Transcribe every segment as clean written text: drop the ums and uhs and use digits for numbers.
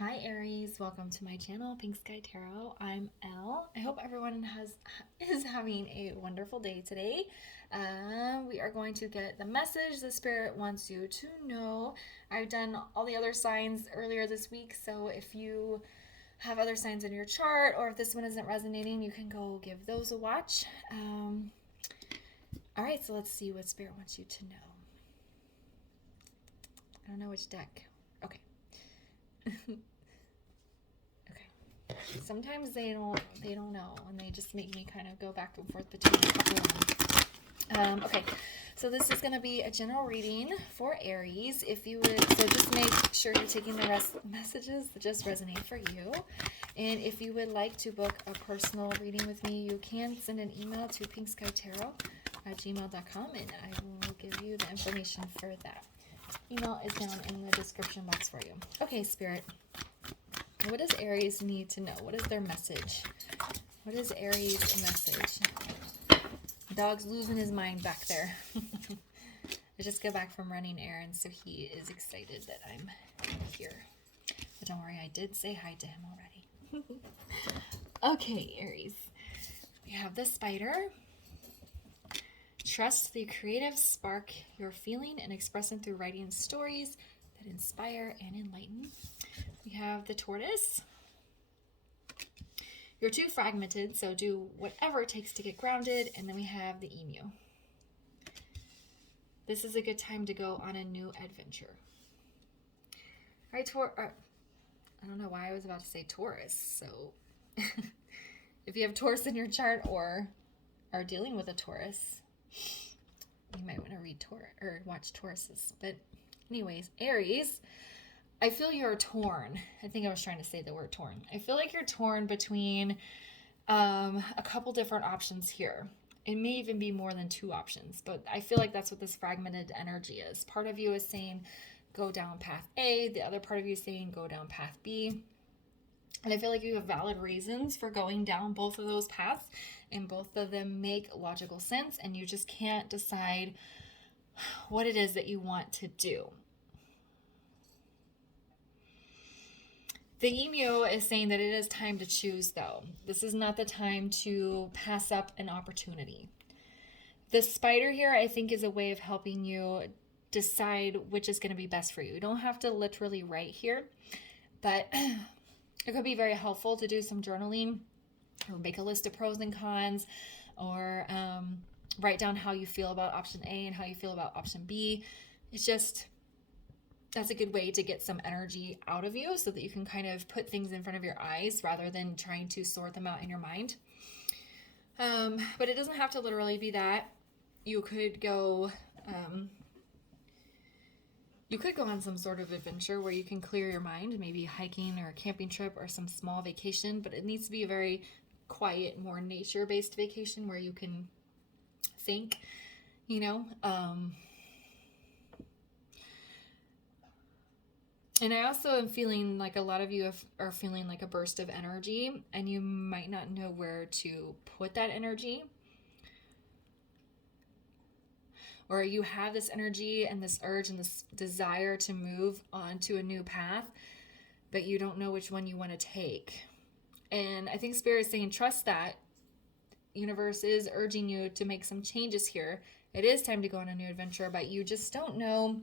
Hi Aries, welcome to my channel, Pink Sky Tarot. I'm Elle. I hope everyone is having a wonderful day today. We are going to get the message the Spirit wants you to know. I've done all the other signs earlier this week, so if you have other signs in your chart or if this one isn't resonating, you can go give those a watch. All right, so let's see what Spirit wants you to know. I don't know which deck. Okay. Okay. Sometimes they don't know, and they just make me kind of go back and forth between a couple of them. Okay, so this is going to be a general reading for Aries. If you would, so just make sure you're taking the messages that just resonate for you. And if you would like to book a personal reading with me, you can send an email to pinkskytarot@gmail.com, and I will give you the information for that. Email is down in the description box for you. Okay, Spirit. What does Aries need to know? What is their message? What is Aries' message? The dog's losing his mind back there. I just got back from running errands, so he is excited that I'm here. But don't worry, I did say hi to him already. Okay, Aries. We have the spider. Trust the creative spark you're feeling and express them through writing stories that inspire and enlighten. We have the tortoise. You're too fragmented, so do whatever it takes to get grounded. And then we have the emu. This is a good time to go on a new adventure. All right, I don't know why I was about to say Taurus. So if you have Taurus in your chart or are dealing with a Taurus, you might want to read or watch Tauruses. But anyways, Aries, I feel you're torn. I think I was trying to say the word torn. I feel like you're torn between a couple different options here. It may even be more than two options, but I feel like that's what this fragmented energy is. Part of you is saying go down path A. The other part of you is saying go down path B. And I feel like you have valid reasons for going down both of those paths, and both of them make logical sense, and you just can't decide what it is that you want to do. The emu is saying that it is time to choose, though. This is not the time to pass up an opportunity. The spider here, I think, is a way of helping you decide which is going to be best for you. You don't have to literally write here, but it could be very helpful to do some journaling or make a list of pros and cons, or write down how you feel about option A and how you feel about option B. It's just, that's a good way to get some energy out of you so that you can kind of put things in front of your eyes rather than trying to sort them out in your mind. But it doesn't have to literally be that. You could go on some sort of adventure where you can clear your mind, maybe hiking or a camping trip or some small vacation, but it needs to be a very quiet, more nature-based vacation where you can think, And I also am feeling like a lot of you are feeling like a burst of energy, and you might not know where to put that energy. Or you have this energy and this urge and this desire to move on to a new path, but you don't know which one you want to take. And I think Spirit is saying, trust that. Universe is urging you to make some changes here. It is time to go on a new adventure, but you just don't know.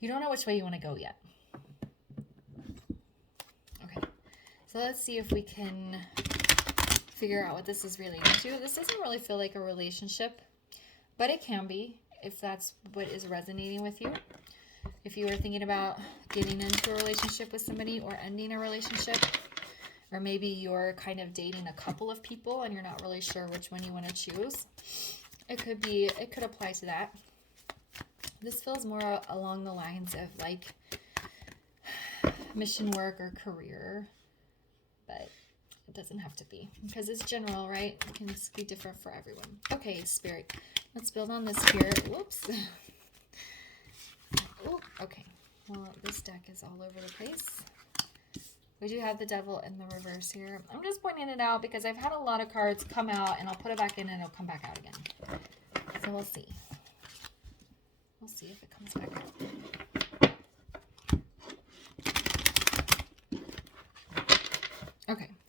You don't know which way you want to go yet. Okay, so let's see if we can figure out what this is relating to. This doesn't really feel like a relationship, but it can be if that's what is resonating with you. If you are thinking about getting into a relationship with somebody or ending a relationship, or maybe you're kind of dating a couple of people and you're not really sure which one you want to choose, it could apply to that. This feels more along the lines of like mission work or career, but it doesn't have to be because it's general, right? It can be different for everyone. Okay, Spirit, let's build on this here. Whoops. Oh, okay. Well, this deck is all over the place. We do have the devil in the reverse here. I'm just pointing it out because I've had a lot of cards come out and I'll put it back in and it'll come back out again. So we'll see. We'll see if it comes back out.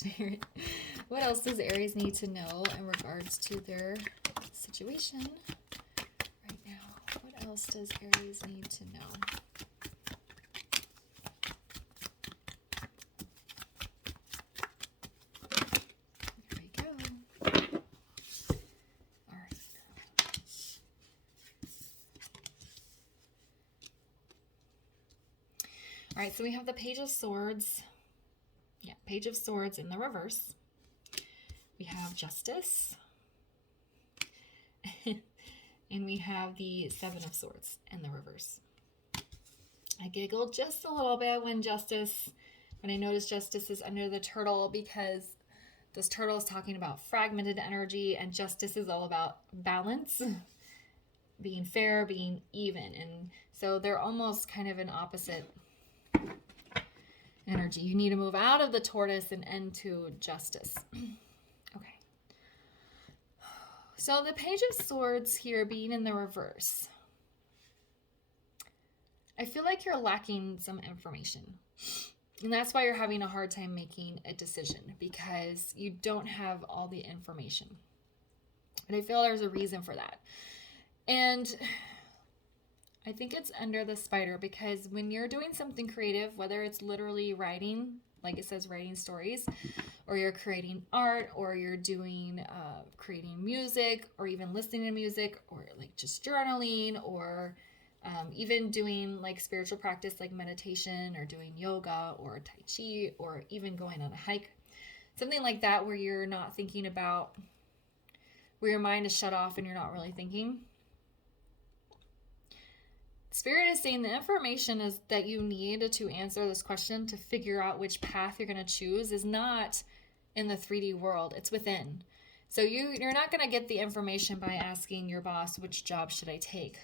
Spirit. What else does Aries need to know in regards to their situation right now? What else does Aries need to know? There we go. All right. All right, so we have the Page of Swords. Yeah, Page of Swords in the reverse. We have Justice. And we have the Seven of Swords in the reverse. I giggled just a little bit when I noticed Justice is under the turtle, because this turtle is talking about fragmented energy, and Justice is all about balance, being fair, being even. And so they're almost kind of an opposite energy. You need to move out of the tortoise and into Justice. Okay. So the Page of Swords here being in the reverse, I feel like you're lacking some information. And that's why you're having a hard time making a decision, because you don't have all the information. And I feel there's a reason for that. And I think it's under the spider, because when you're doing something creative, whether it's literally writing, like it says writing stories, or you're creating art, or you're doing creating music, or even listening to music, or like just journaling, or even doing like spiritual practice like meditation, or doing yoga or Tai Chi, or even going on a hike, something like that, where you're not thinking about, where your mind is shut off and you're not really thinking. Spirit is saying the information is that you need to answer this question, to figure out which path you're going to choose, is not in the 3D world. It's within. So you're not going to get the information by asking your boss, which job should I take?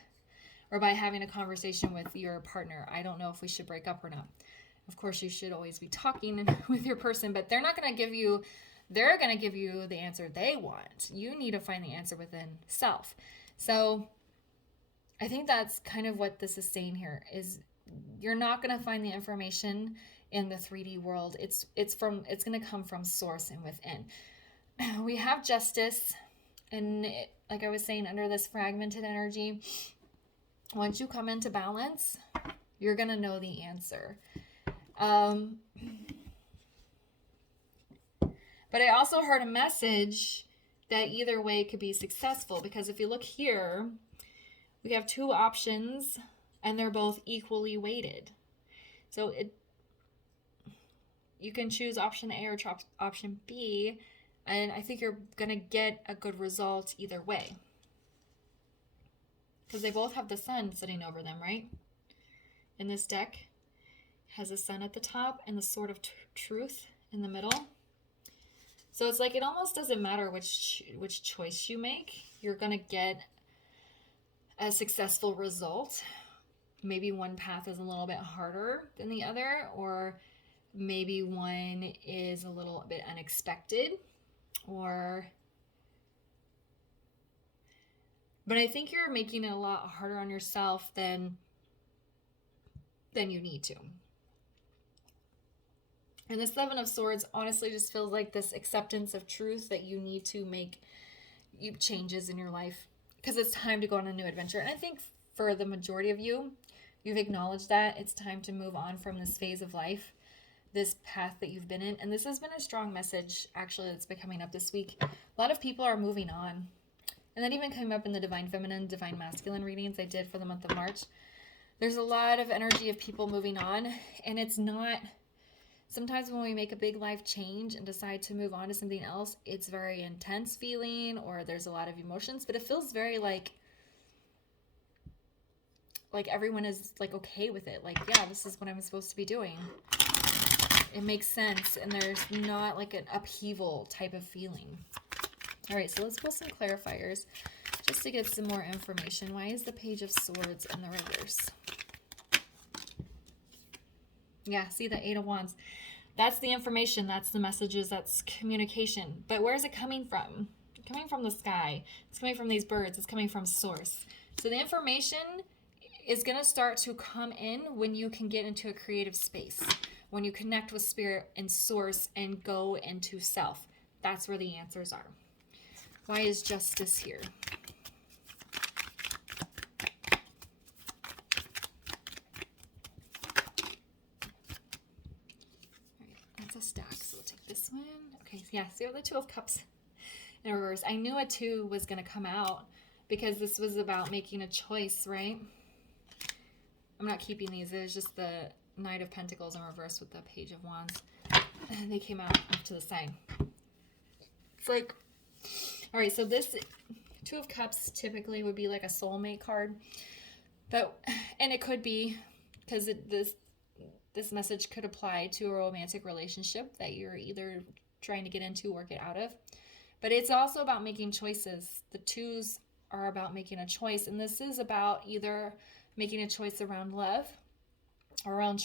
Or by having a conversation with your partner. I don't know if we should break up or not. Of course, you should always be talking with your person, but they're not going to give you, they're going to give you the answer they want. You need to find the answer within self. So I think that's kind of what this is saying here, is you're not going to find the information in the 3D world. It's going to come from source and within. We have Justice, and like I was saying, under this fragmented energy, once you come into balance, you're going to know the answer. But I also heard a message that either way could be successful, because if you look here, we have two options and they're both equally weighted. So you can choose option A or option B, and I think you're going to get a good result either way. Because they both have the sun sitting over them, right? In this deck, has the sun at the top and the sword of truth in the middle. So it's like it almost doesn't matter which choice you make. You're going to get a successful result. Maybe one path is a little bit harder than the other, or maybe one is a little bit unexpected, but I think you're making it a lot harder on yourself than you need to. And the Seven of Swords honestly just feels like this acceptance of truth that you need to make changes in your life, because it's time to go on a new adventure. And I think for the majority of you, you've acknowledged that it's time to move on from this phase of life, this path that you've been in. And this has been a strong message, actually, that's been coming up this week. A lot of people are moving on. And that even came up in the Divine Feminine, Divine Masculine readings I did for the month of March. There's a lot of energy of people moving on. And it's not... Sometimes when we make a big life change and decide to move on to something else, it's very intense feeling, or there's a lot of emotions, but it feels very like everyone is like okay with it. Like, yeah, this is what I'm supposed to be doing. It makes sense, and there's not like an upheaval type of feeling. All right, so let's pull some clarifiers just to get some more information. Why is the Page of Swords in the reverse? Yeah, see the Eight of Wands. That's the information. That's the messages. That's communication. But where is it coming from? It's coming from the sky. It's coming from these birds. It's coming from source. So the information is going to start to come in when you can get into a creative space, when you connect with spirit and source and go into self. That's where the answers are. Why is justice here? That's a stack, so we'll take this one. Okay, yeah, so we have the Two of Cups in reverse. I knew a 2 was going to come out because this was about making a choice, right? I'm not keeping these. It was just the Knight of Pentacles in reverse with the Page of Wands. And they came out off to the side. It's like, all right, so this Two of Cups typically would be like a soulmate card. And it could be, because this message could apply to a romantic relationship that you're either trying to get into or get out of. But it's also about making choices. The 2s are about making a choice. And this is about either making a choice around love or around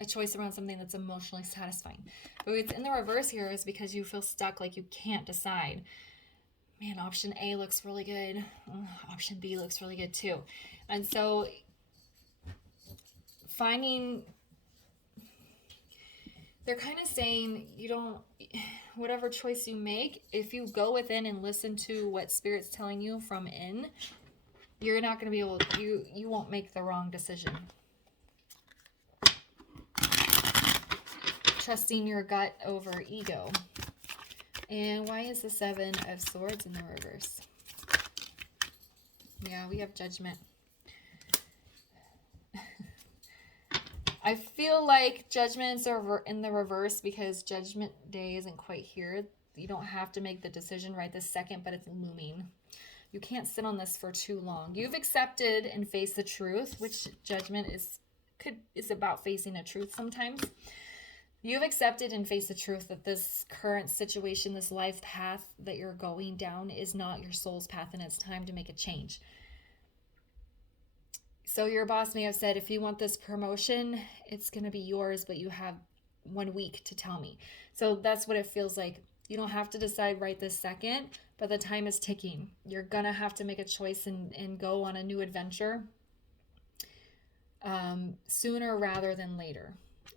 a choice around something that's emotionally satisfying. But what's in the reverse here is because you feel stuck, like you can't decide. Man, option A looks really good. Option B looks really good too. And so they're kind of saying whatever choice you make, if you go within and listen to what Spirit's telling you from in, you're not going to be able, you won't make the wrong decision. Trusting your gut over ego. And why is the 7 of Swords in the reverse? Yeah, we have Judgment. I feel like Judgments are in the reverse because Judgment Day isn't quite here. You don't have to make the decision right this second, but it's looming. You can't sit on this for too long. You've accepted and faced the truth, which Judgment is about facing a truth sometimes. You've accepted and faced the truth that this current situation, this life path that you're going down is not your soul's path, and it's time to make a change. So your boss may have said, if you want this promotion, it's going to be yours, but you have 1 week to tell me. So that's what it feels like. You don't have to decide right this second, but the time is ticking. You're going to have to make a choice and go on a new adventure sooner rather than later.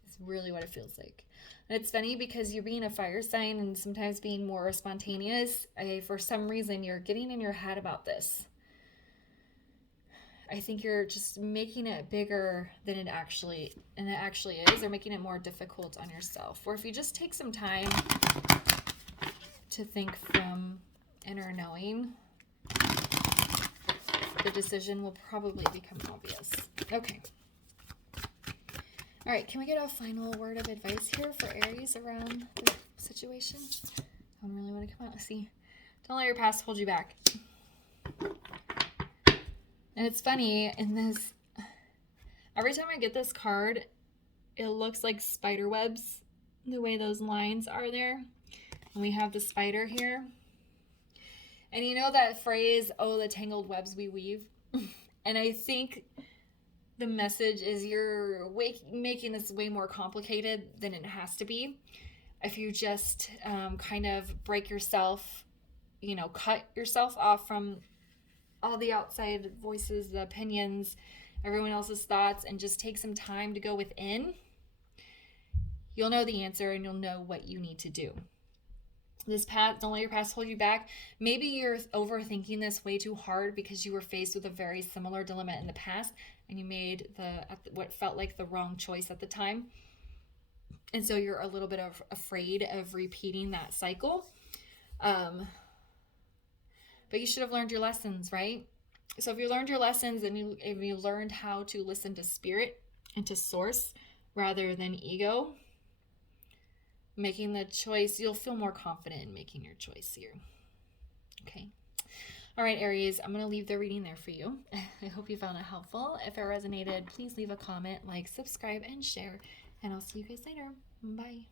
It's really what it feels like. And it's funny because you're being a fire sign and sometimes being more spontaneous. For some reason, you're getting in your head about this. I think you're just making it bigger than it actually is, or making it more difficult on yourself. Or if you just take some time to think from inner knowing, the decision will probably become obvious. Okay. All right, can we get a final word of advice here for Aries around the situation? I don't really want to come out. Let's see. Don't let your past hold you back. And it's funny, in this, every time I get this card, it looks like spider webs, the way those lines are there. And we have the spider here. And you know that phrase, oh, the tangled webs we weave? And I think the message is you're making this way more complicated than it has to be. If you just kind of break yourself, cut yourself off from all the outside voices, the opinions, everyone else's thoughts, and just take some time to go within, you'll know the answer and you'll know what you need to do. This path, don't let your past hold you back. Maybe you're overthinking this way too hard because you were faced with a very similar dilemma in the past and you made what felt like the wrong choice at the time. And so you're a little bit afraid of repeating that cycle. But you should have learned your lessons, right? So if you learned your lessons and if you learned how to listen to spirit and to source rather than ego, making the choice, you'll feel more confident in making your choice here. Okay. All right, Aries, I'm going to leave the reading there for you. I hope you found it helpful. If it resonated, please leave a comment, like, subscribe, and share. And I'll see you guys later. Bye.